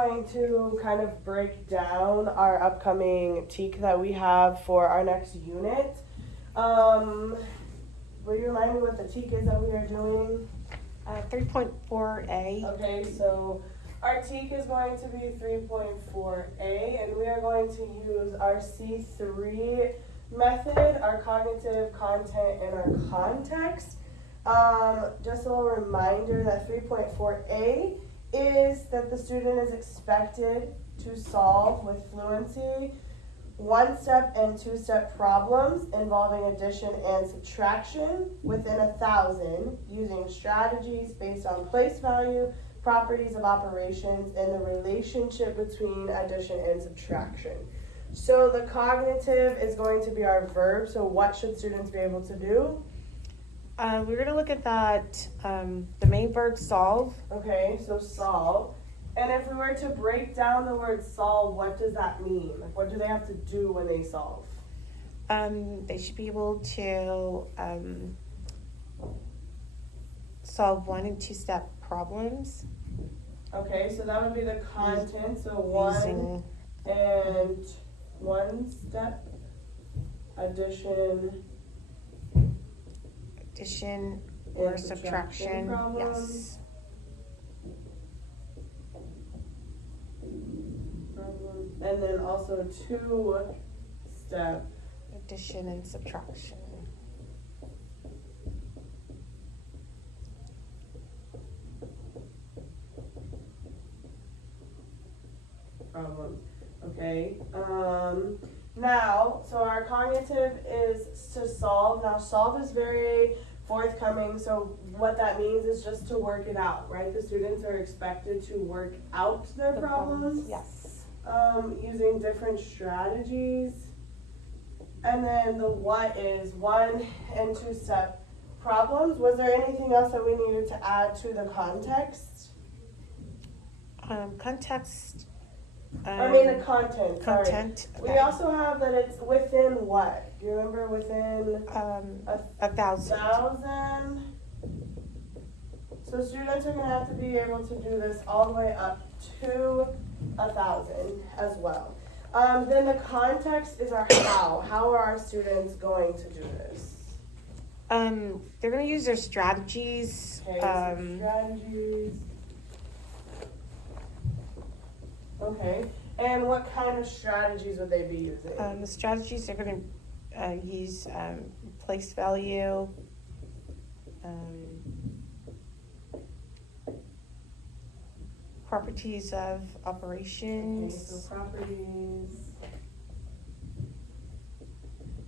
Going to kind of break down our upcoming TEK that we have for our next unit. Will you remind me what the TEK is that we are doing? 3.4A. Okay, so our TEK is going to be 3.4A, and we are going to use our C3 method, our cognitive content, and our context. Just a little reminder that 3.4A is that the student is expected to solve with fluency one-step and two-step problems involving addition and subtraction within 1,000 using strategies based on place value, properties of operations, and the relationship between addition and subtraction. So the cognitive is going to be our verb. So what should students be able to do? We're going to look at that, the main verb solve. Okay, so solve. And if we were to break down the word solve, what does that mean? Like, what do they have to do when they solve? They should be able to solve one and two step problems. Okay, so that would be the content. So one and one step addition or subtraction. Problems. Yes. And then also two-step addition and subtraction. Problems. Okay. Now, so our cognitive is to solve. Now, solve is very forthcoming. So what that means is just to work it out, right? The students are expected to work out their problems. Yes. Using different strategies. And then the what is one and two step problems. Was there anything else that we needed to add to the context? Context. The content. Content. Sorry. We also have that it's within what? Do you remember within 1,000? So students are going to have to be able to do this all the way up to 1,000 as well. Then the context is our how. How are our students going to do this? They're going to use their strategies. Okay, so strategies. Okay, and what kind of strategies would they be using? The strategies they're going to use place value, properties of operations. Okay, so properties.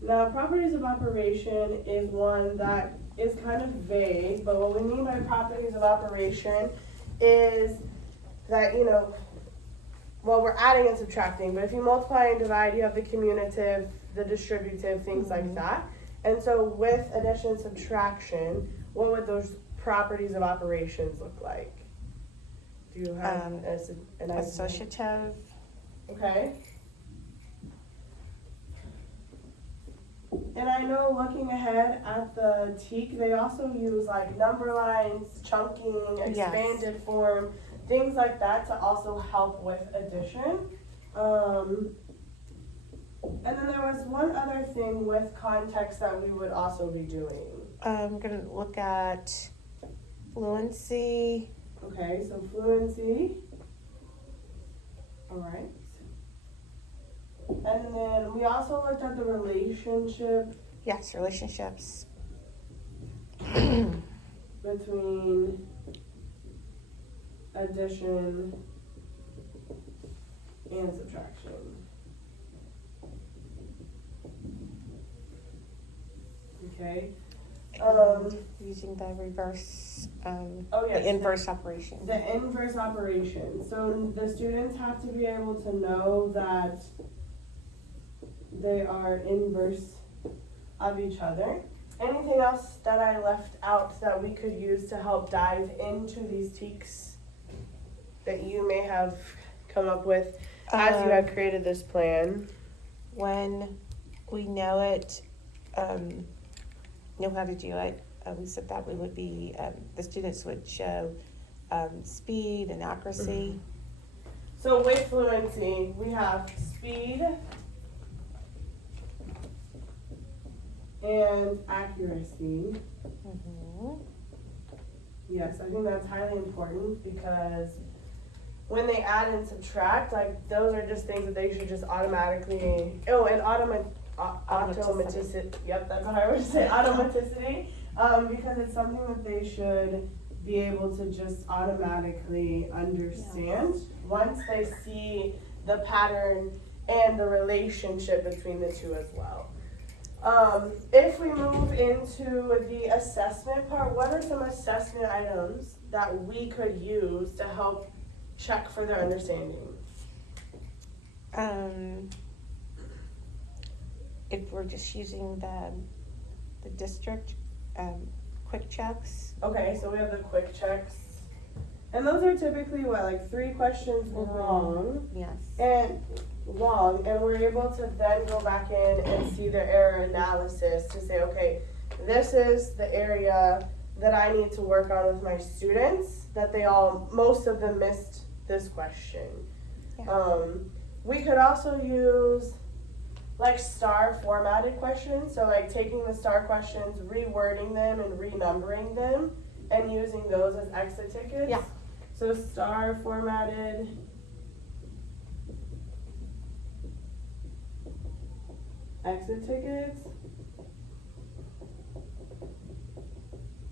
Now, properties of operation is one that is kind of vague, but what we mean by properties of operation is that, we're adding and subtracting, but if you multiply and divide, you have the commutative, the distributive, things like that. And so with addition and subtraction, what would those properties of operations look like? Do you have an idea? Associative. Okay. And I know looking ahead at the TEK, they also use like number lines, chunking, expanded form, things like that to also help with addition. And then there was one other thing with context that we would also be doing. I'm going to look at fluency. Okay, so fluency. All right. And then we also looked at the relationship. Yes, relationships. Between addition and subtraction. Okay. Using the reverse, the inverse operation. The inverse operation. So the students have to be able to know that they are inverse of each other. Anything else that I left out that we could use to help dive into these TEKs that you may have come up with as you had created this plan? When we know it, know how to do it, we said that we would be, the students would show speed and accuracy. So with fluency, we have speed and accuracy. Mhm. Yes, I think that's highly important because when they add and subtract, like those are just things that they should just automatically. Oh, and automaticity. Yep, that's what I would say. Automaticity, because it's something that they should be able to just automatically understand once they see the pattern and the relationship between the two as well. If we move into the assessment part, what are some assessment items that we could use to help check for their understanding? If we're just using the district, quick checks. Okay, so we have the quick checks. And those are typically what, like 3 questions long Yes. and we're able to then go back in and see their error analysis to say, okay, this is the area that I need to work on with my students, that most of them missed this question. Yeah. We could also use like star formatted questions, so like taking the star questions, rewording them and renumbering them and using those as exit tickets. Yeah. So star formatted exit tickets.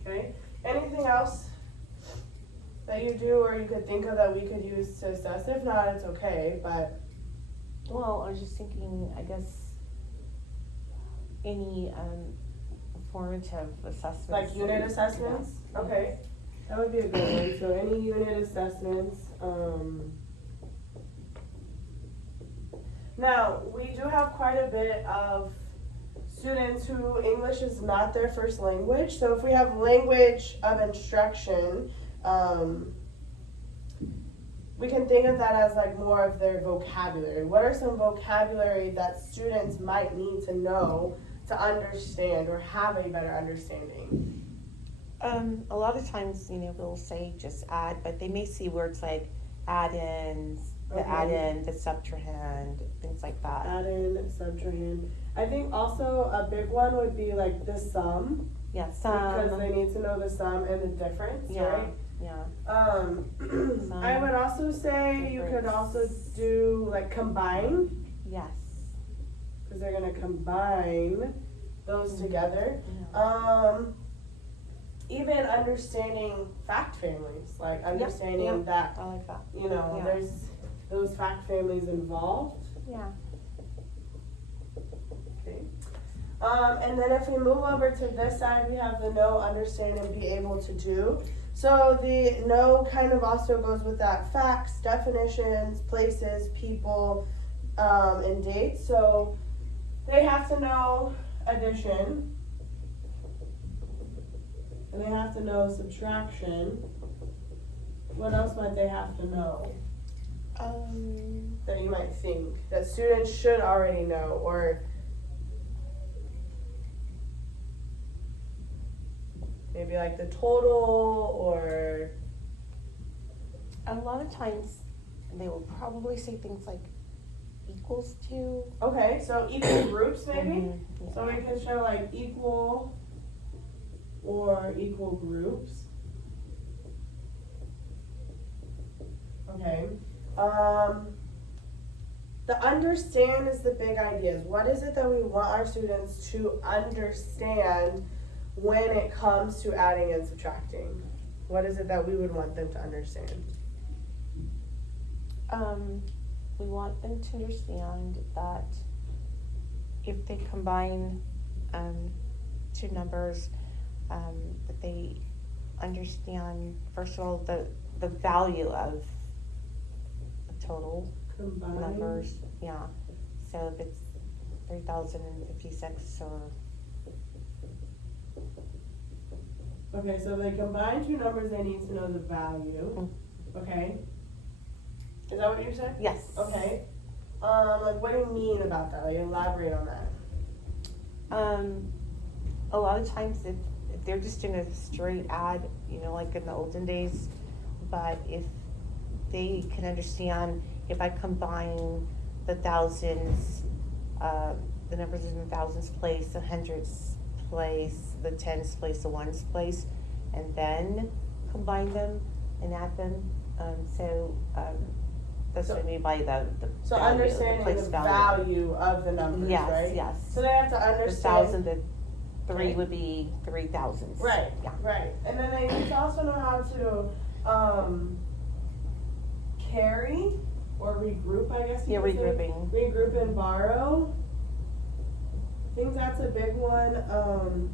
Okay. Anything else that you do or you could think of that we could use to assess? If not, it's okay, but Well, I was just thinking, I guess, any formative assessments. like unit assessments? Yeah. Okay. That would be a good one. So any unit assessments. Now, we do have quite a bit of students who English is not their first language. So if we have language of instruction, we can think of that as like more of their vocabulary. What are some vocabulary that students might need to know to understand or have a better understanding? A lot of times, we'll say just add, but they may see words like add-ins, the Okay. add-in, the subtrahend, things like that. Add in, subtrahend. I think also a big one would be like the sum, Yeah, because they need to know the sum and the difference, yeah, right? yeah. I would also say you could also do like combine, Yes. because they're gonna combine those together. Yeah. Even understanding fact families, like understanding that, I like that. Yeah. there's those fact families involved. Yeah. Okay. And then if we move over to this side, we have the know, understand, and be able to do. So the know kind of also goes with that: facts, definitions, places, people, and dates. So they have to know addition, and they have to know subtraction. What else might they have to know that you might think that students should already know, or maybe like the total, or A lot of times, they will probably say things like equals to. okay, so equal groups maybe. Mhm, So yeah. we can show like equal or equal groups. Okay. The understand is the big ideas. What is it that we want our students to understand when it comes to adding and subtracting? What is it that we would want them to understand? We want them to understand that if they combine two numbers, that they understand, first of all, the value of the total Combine. numbers. Yeah. So if it's 3,056 or Okay, so if they combine two numbers, they need to know the value. Okay. Is that what you said? yes. Okay. Like what do you mean about that? Like elaborate on that. A lot of times if they're just doing a straight add, like in the olden days, but if they can understand if I combine the thousands, the numbers in the thousands place, the hundreds place, the tens place, the ones place, and then combine them and add them. That's what I mean by the So value, understanding place the value of the numbers, Yes, right? yes. So they have to The understand. 1,000, the three Right. would be 3,000s. Right, Yeah. right. And then they need to also know how to carry or regroup, I guess you Yeah, could say. regrouping. Regroup and borrow. I think that's a big one.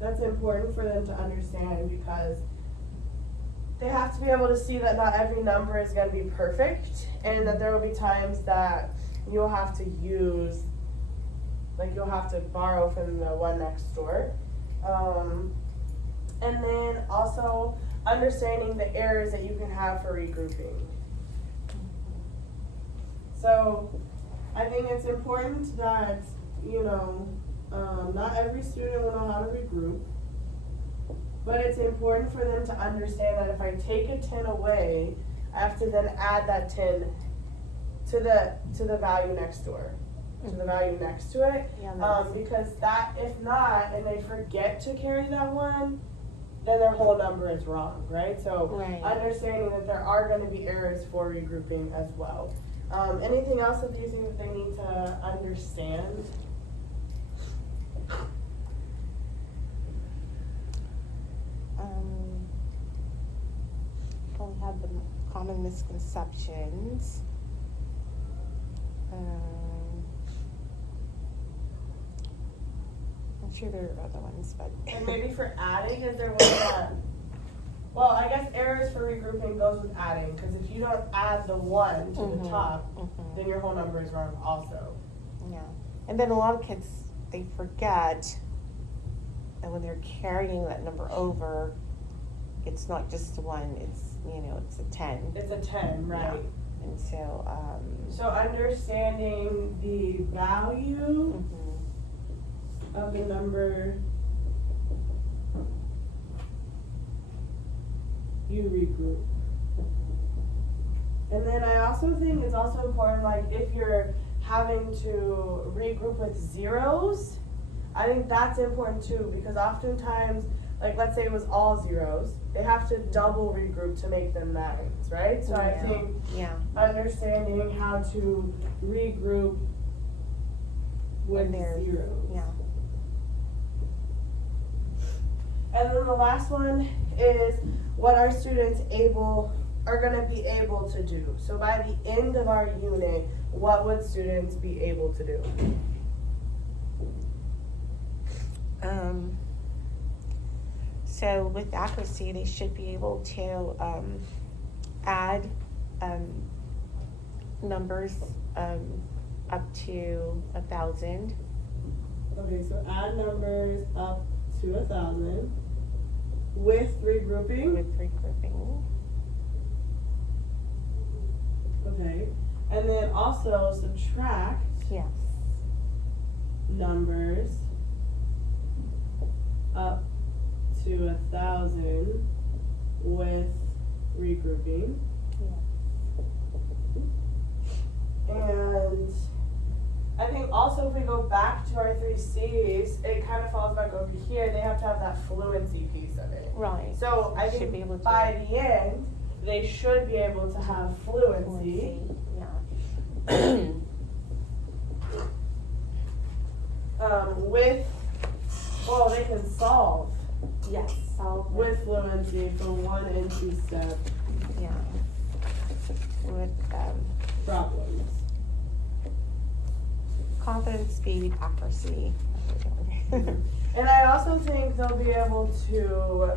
That's important for them to understand because they have to be able to see that not every number is going to be perfect and that there will be times that you'll have to use, like you'll have to borrow from the one next door. And then also understanding the errors that you can have for regrouping. So I think it's important that, not every student will know how to regroup. But it's important for them to understand that if I take a 10 away, I have to then add that 10 to the value next door, to the value next to it. Yeah, Because that, if not, and they forget to carry that one, then their whole number is wrong, right? So Right. understanding that there are going to be errors for regrouping as well. Anything else that you think that they need to understand? We have the common misconceptions. I'm sure there are other ones, but. And maybe for adding, is there one that, well, I guess errors for regrouping goes with adding, because if you don't add the 1 to the top, then your whole number is wrong also. Yeah, and then a lot of kids, they forget, and when they're carrying that number over, it's not just a 1, it's, it's a 10. It's a 10, right? Yeah. And so, So understanding the value of the number you regroup. And then I also think it's also important, like if you're having to regroup with zeros, I think that's important too, because oftentimes, like let's say it was all zeros, they have to double regroup to make them nines, right? So I think understanding how to regroup with zeros. Yeah. And then the last one is what our students are going to be able to do. So by the end of our unit, what would students be able to do? So with accuracy, they should be able to add numbers up to 1,000. Okay, so add numbers up to 1,000 with regrouping. With regrouping. Okay, and then also subtract Yes. numbers up to 1,000 with regrouping. And I think also if we go back to our 3 C's, it kind of falls back over here. They have to have that fluency piece of it. Right. So I Should think be able to- by the end, they should be able to have fluency. Yeah. They can solve Yes. Solve with fluency for 1 and 2 step Yeah. With problems. confidence, speed, accuracy. And I also think they'll be able to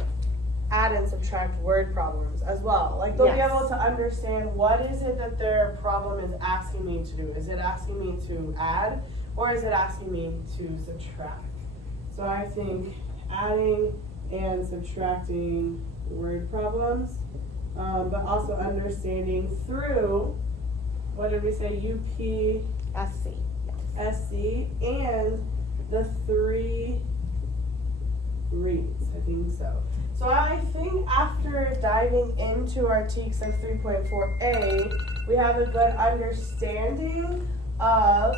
add and subtract word problems as well. Like they'll be Yes. able to understand what is it that their problem is asking me to do. Is it asking me to add or is it asking me to subtract? So I think adding and subtracting word problems, but also understanding through, what did we say, SC. SC, and the 3 reads. I think so. So I think after diving into our TEKS of 3.4a, we have a good understanding of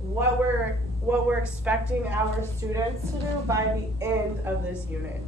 what we're expecting our students to do by the end of this unit.